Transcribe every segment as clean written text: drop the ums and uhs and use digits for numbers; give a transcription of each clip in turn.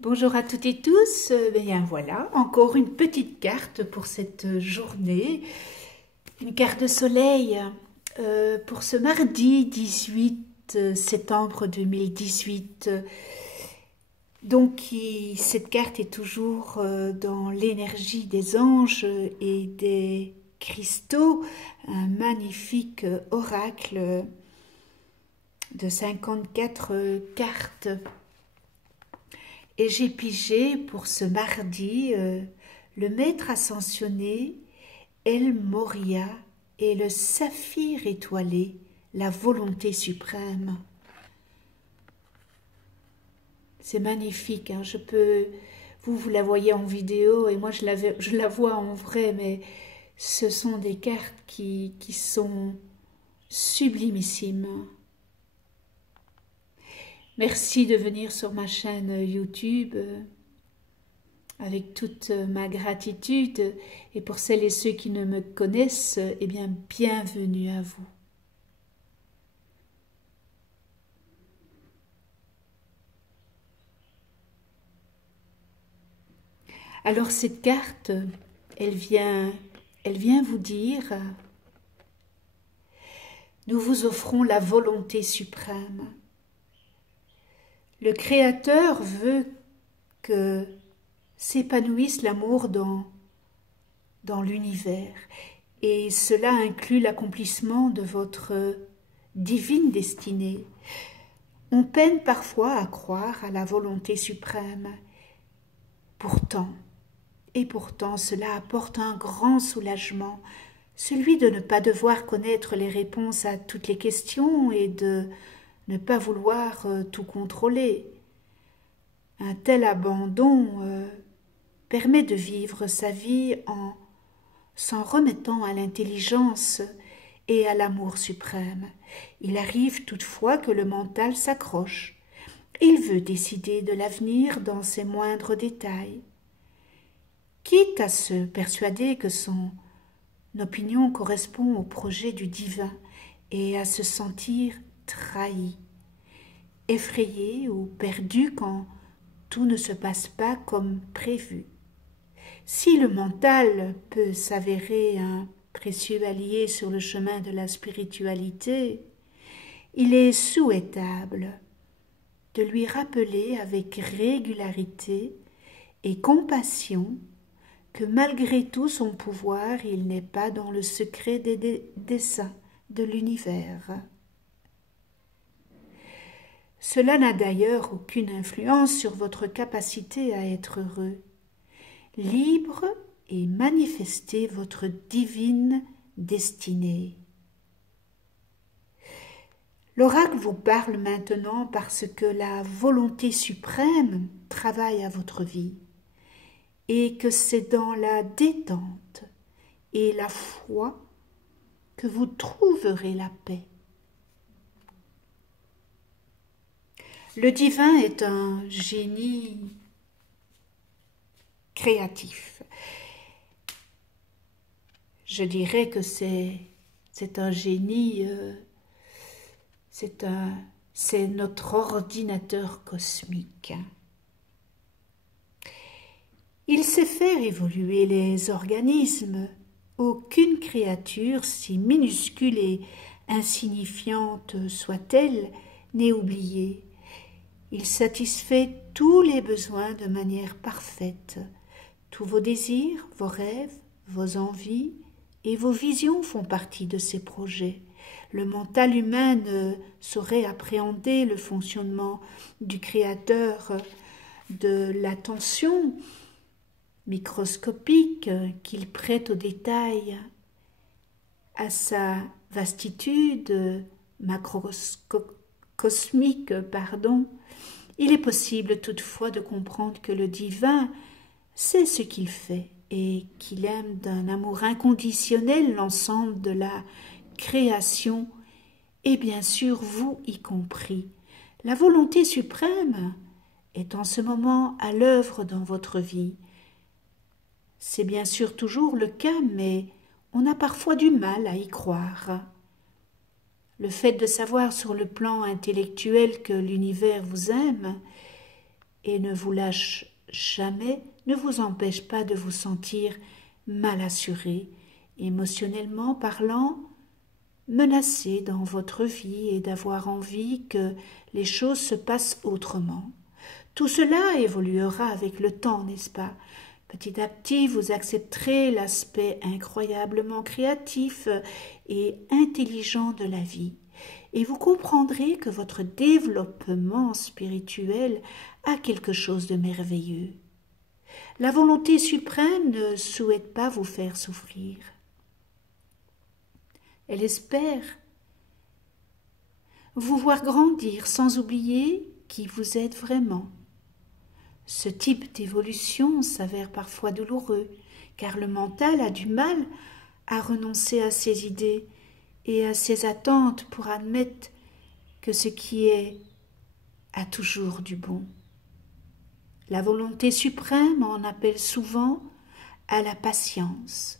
Bonjour à toutes et tous, bien voilà, encore une petite carte pour cette journée, une carte de soleil pour ce mardi 18 septembre 2018. Donc cette carte est toujours dans l'énergie des anges et des cristaux, un magnifique oracle de 54 cartes. Et j'ai pigé pour ce mardi le maître ascensionné, El Moria et le saphir étoilé, la volonté suprême. C'est magnifique, hein. Vous la voyez en vidéo et moi je la vois en vrai, mais ce sont des cartes qui sont sublimissimes. Merci de venir sur ma chaîne YouTube avec toute ma gratitude. Et pour celles et ceux qui ne me connaissent, eh bien, bienvenue à vous. Alors cette carte, elle vient vous dire, nous vous offrons la volonté suprême. Le Créateur veut que s'épanouisse l'amour dans l'univers, et cela inclut l'accomplissement de votre divine destinée. On peine parfois à croire à la volonté suprême. Pourtant, cela apporte un grand soulagement, celui de ne pas devoir connaître les réponses à toutes les questions et de ne pas vouloir tout contrôler. Un tel abandon permet de vivre sa vie en s'en remettant à l'intelligence et à l'amour suprême. Il arrive toutefois que le mental s'accroche. Il veut décider de l'avenir dans ses moindres détails. Quitte à se persuader que son opinion correspond au projet du divin et à se sentir trahi, effrayé ou perdu quand tout ne se passe pas comme prévu. Si le mental peut s'avérer un précieux allié sur le chemin de la spiritualité, il est souhaitable de lui rappeler avec régularité et compassion que malgré tout son pouvoir, il n'est pas dans le secret des desseins de l'univers. Cela n'a d'ailleurs aucune influence sur votre capacité à être heureux, libre et manifester votre divine destinée. L'oracle vous parle maintenant parce que la volonté suprême travaille à votre vie et que c'est dans la détente et la foi que vous trouverez la paix. Le divin est un génie créatif. Je dirais que c'est un génie, c'est notre ordinateur cosmique. Il sait faire évoluer les organismes. Aucune créature, si minuscule et insignifiante soit-elle, n'est oubliée. Il satisfait tous les besoins de manière parfaite. Tous vos désirs, vos rêves, vos envies et vos visions font partie de ces projets. Le mental humain ne saurait appréhender le fonctionnement du Créateur, de l'attention microscopique qu'il prête aux détails, à sa vastitude cosmique, Il est possible toutefois de comprendre que le divin sait ce qu'il fait et qu'il aime d'un amour inconditionnel l'ensemble de la création et bien sûr vous y compris. La volonté suprême est en ce moment à l'œuvre dans votre vie. C'est bien sûr toujours le cas, mais on a parfois du mal à y croire. Le fait de savoir sur le plan intellectuel que l'univers vous aime et ne vous lâche jamais ne vous empêche pas de vous sentir mal assuré, émotionnellement parlant, menacé dans votre vie et d'avoir envie que les choses se passent autrement. Tout cela évoluera avec le temps, n'est-ce pas? Petit à petit, vous accepterez l'aspect incroyablement créatif et intelligent de la vie, et vous comprendrez que votre développement spirituel a quelque chose de merveilleux. La volonté suprême ne souhaite pas vous faire souffrir. Elle espère vous voir grandir sans oublier qui vous êtes vraiment. Ce type d'évolution s'avère parfois douloureux, car le mental a du mal à renoncer à ses idées et à ses attentes pour admettre que ce qui est a toujours du bon. La volonté suprême en appelle souvent à la patience.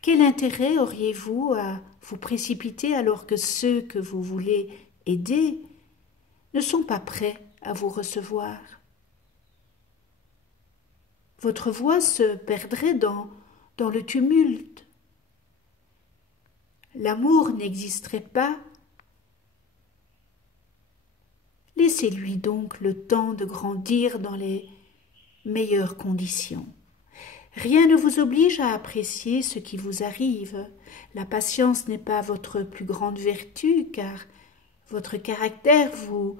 Quel intérêt auriez-vous à vous précipiter alors que ceux que vous voulez aider ne sont pas prêts à vous recevoir? Votre voix se perdrait dans le tumulte. L'amour n'existerait pas. Laissez-lui donc le temps de grandir dans les meilleures conditions. Rien ne vous oblige à apprécier ce qui vous arrive. La patience n'est pas votre plus grande vertu, car votre caractère vous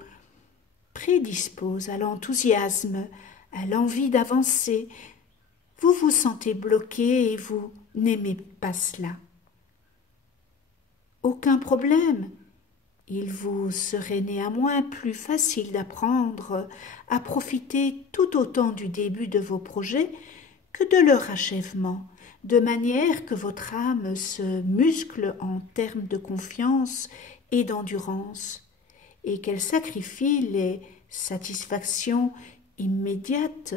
prédispose à l'enthousiasme, à l'envie d'avancer. Vous vous sentez bloqué et vous n'aimez pas cela. Aucun problème. Il vous serait néanmoins plus facile d'apprendre à profiter tout autant du début de vos projets que de leur achèvement, de manière que votre âme se muscle en termes de confiance et d'endurance, et qu'elle sacrifie les satisfactions immédiates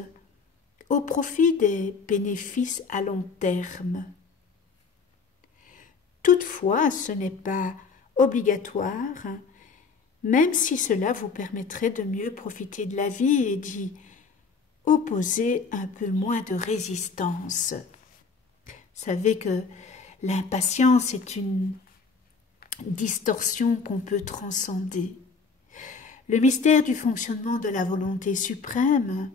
au profit des bénéfices à long terme. Toutefois, ce n'est pas obligatoire, même si cela vous permettrait de mieux profiter de la vie et d'y opposer un peu moins de résistance. Vous savez que l'impatience est une distorsion qu'on peut transcender. Le mystère du fonctionnement de la volonté suprême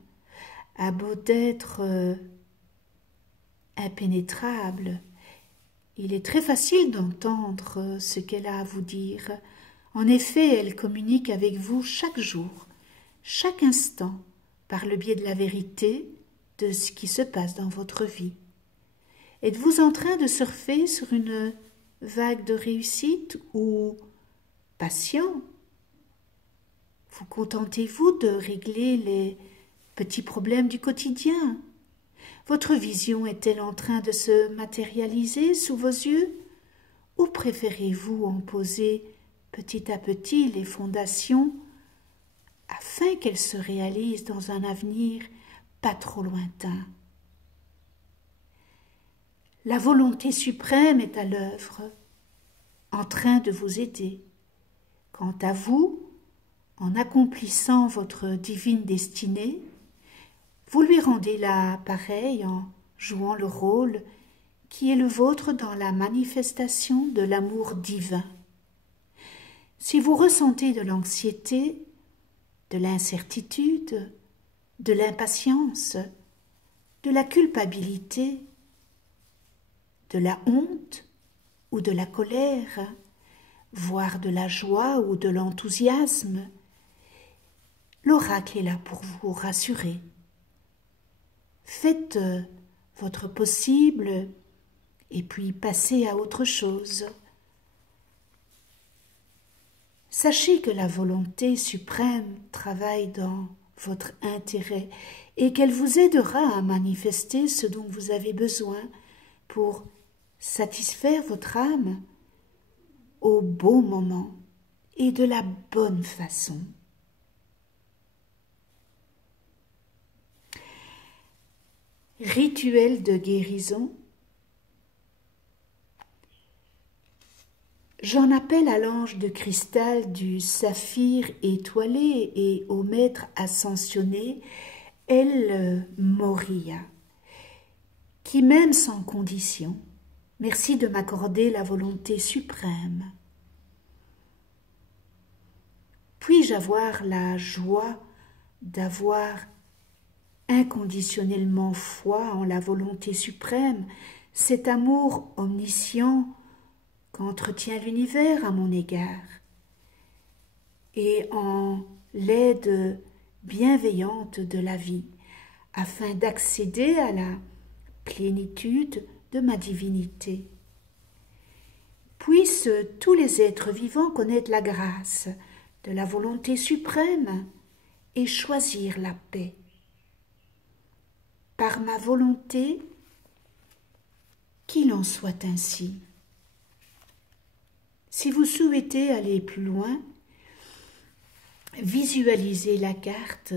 a beau être impénétrable, il est très facile d'entendre ce qu'elle a à vous dire. En effet, elle communique avec vous chaque jour, chaque instant, par le biais de la vérité de ce qui se passe dans votre vie. Êtes-vous en train de surfer sur une vague de réussite ou patient? Vous contentez-vous de régler les petits problèmes du quotidien? Votre vision est-elle en train de se matérialiser sous vos yeux? Ou préférez-vous en poser petit à petit les fondations afin qu'elles se réalisent dans un avenir pas trop lointain? La volonté suprême est à l'œuvre, en train de vous aider. Quant à vous, en accomplissant votre divine destinée, vous lui rendez l'appareil en jouant le rôle qui est le vôtre dans la manifestation de l'amour divin. Si vous ressentez de l'anxiété, de l'incertitude, de l'impatience, de la culpabilité, de la honte ou de la colère, voire de la joie ou de l'enthousiasme, l'oracle est là pour vous rassurer. Faites votre possible et puis passez à autre chose. Sachez que la volonté suprême travaille dans votre intérêt et qu'elle vous aidera à manifester ce dont vous avez besoin pour satisfaire votre âme au bon moment et de la bonne façon. Rituel de guérison. J'en appelle à l'ange de cristal du saphir étoilé et au maître ascensionné El Moria, qui m'aime sans condition. Merci de m'accorder la volonté suprême. Puis-je avoir la joie d'avoir inconditionnellement foi en la volonté suprême, cet amour omniscient qu'entretient l'univers à mon égard, et en l'aide bienveillante de la vie, afin d'accéder à la plénitude de ma divinité. Puissent tous les êtres vivants connaître la grâce de la volonté suprême et choisir la paix. Par ma volonté, qu'il en soit ainsi. Si vous souhaitez aller plus loin, visualisez la carte.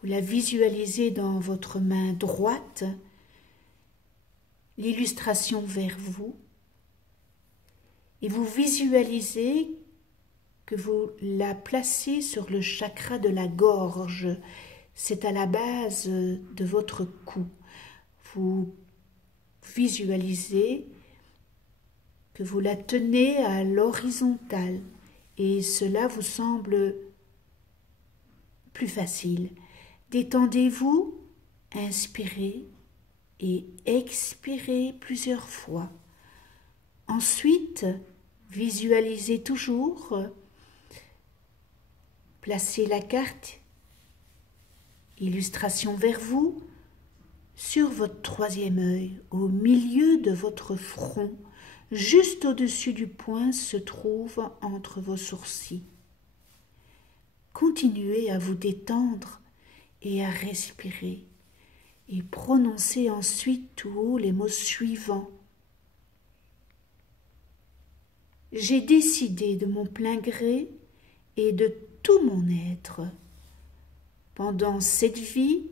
Vous la visualisez dans votre main droite, l'illustration vers vous, et vous visualisez que vous la placez sur le chakra de la gorge. C'est à la base de votre cou. Vous visualisez que vous la tenez à l'horizontale et cela vous semble plus facile. Détendez-vous, inspirez et expirez plusieurs fois. Ensuite, visualisez toujours, placez la carte, illustration vers vous, sur votre troisième œil, au milieu de votre front, juste au-dessus du point se trouve entre vos sourcils. Continuez à vous détendre et à respirer, et prononcez ensuite tout haut les mots suivants. J'ai décidé de mon plein gré et de tout mon être, pendant cette vie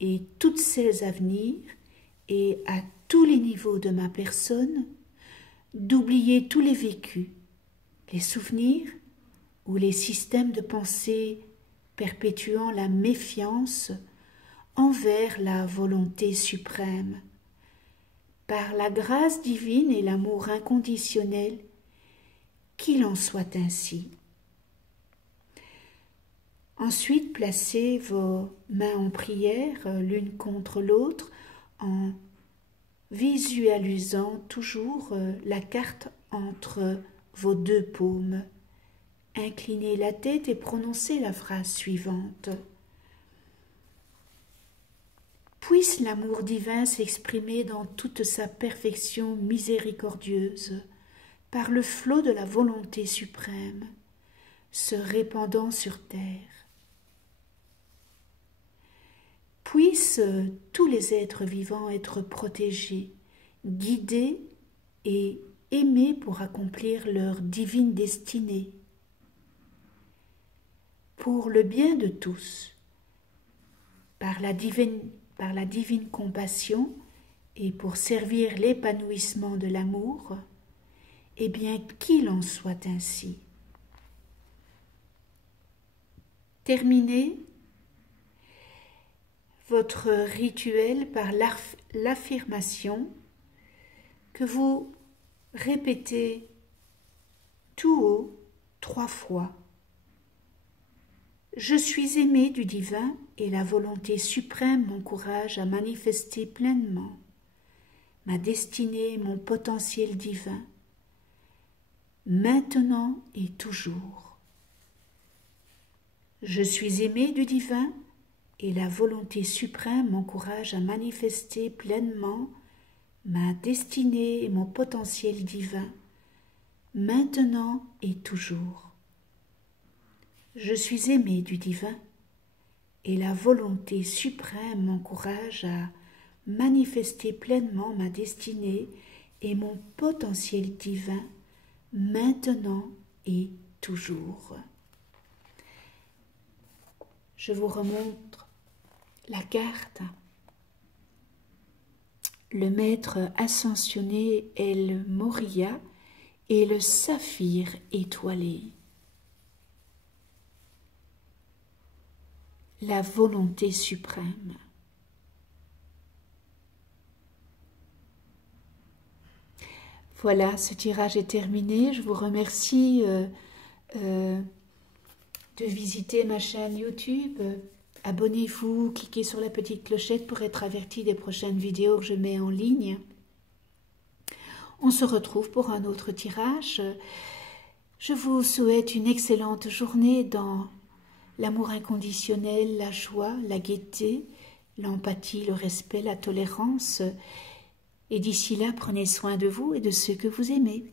et toutes celles à venir, et à tous les niveaux de ma personne, d'oublier tous les vécus, les souvenirs ou les systèmes de pensée perpétuant la méfiance envers la volonté suprême. Par la grâce divine et l'amour inconditionnel, qu'il en soit ainsi. Ensuite, placez vos mains en prière l'une contre l'autre en visualisant toujours la carte entre vos deux paumes. Inclinez la tête et prononcez la phrase suivante. Puisse l'amour divin s'exprimer dans toute sa perfection miséricordieuse, par le flot de la volonté suprême, se répandant sur terre. Puissent tous les êtres vivants être protégés, guidés et aimés pour accomplir leur divine destinée. Pour le bien de tous, par la divine compassion et pour servir l'épanouissement de l'amour, eh bien qu'il en soit ainsi. Terminez votre rituel par l'affirmation que vous répétez tout haut 3 fois. Je suis aimé du divin et la volonté suprême m'encourage à manifester pleinement ma destinée et mon potentiel divin, maintenant et toujours. Je suis aimé du divin et la volonté suprême m'encourage à manifester pleinement ma destinée et mon potentiel divin, maintenant et toujours. Je suis aimé du divin et la volonté suprême m'encourage à manifester pleinement ma destinée et mon potentiel divin, maintenant et toujours. Je vous remontre la carte. le maître ascensionné El Moria et le saphir étoilé. La volonté suprême. Voilà, ce tirage est terminé. Je vous remercie de visiter ma chaîne YouTube. Abonnez-vous, cliquez sur la petite clochette pour être averti des prochaines vidéos que je mets en ligne. On se retrouve pour un autre tirage. Je vous souhaite une excellente journée dans l'amour inconditionnel, la joie, la gaieté, l'empathie, le respect, la tolérance. Et d'ici là, prenez soin de vous et de ceux que vous aimez.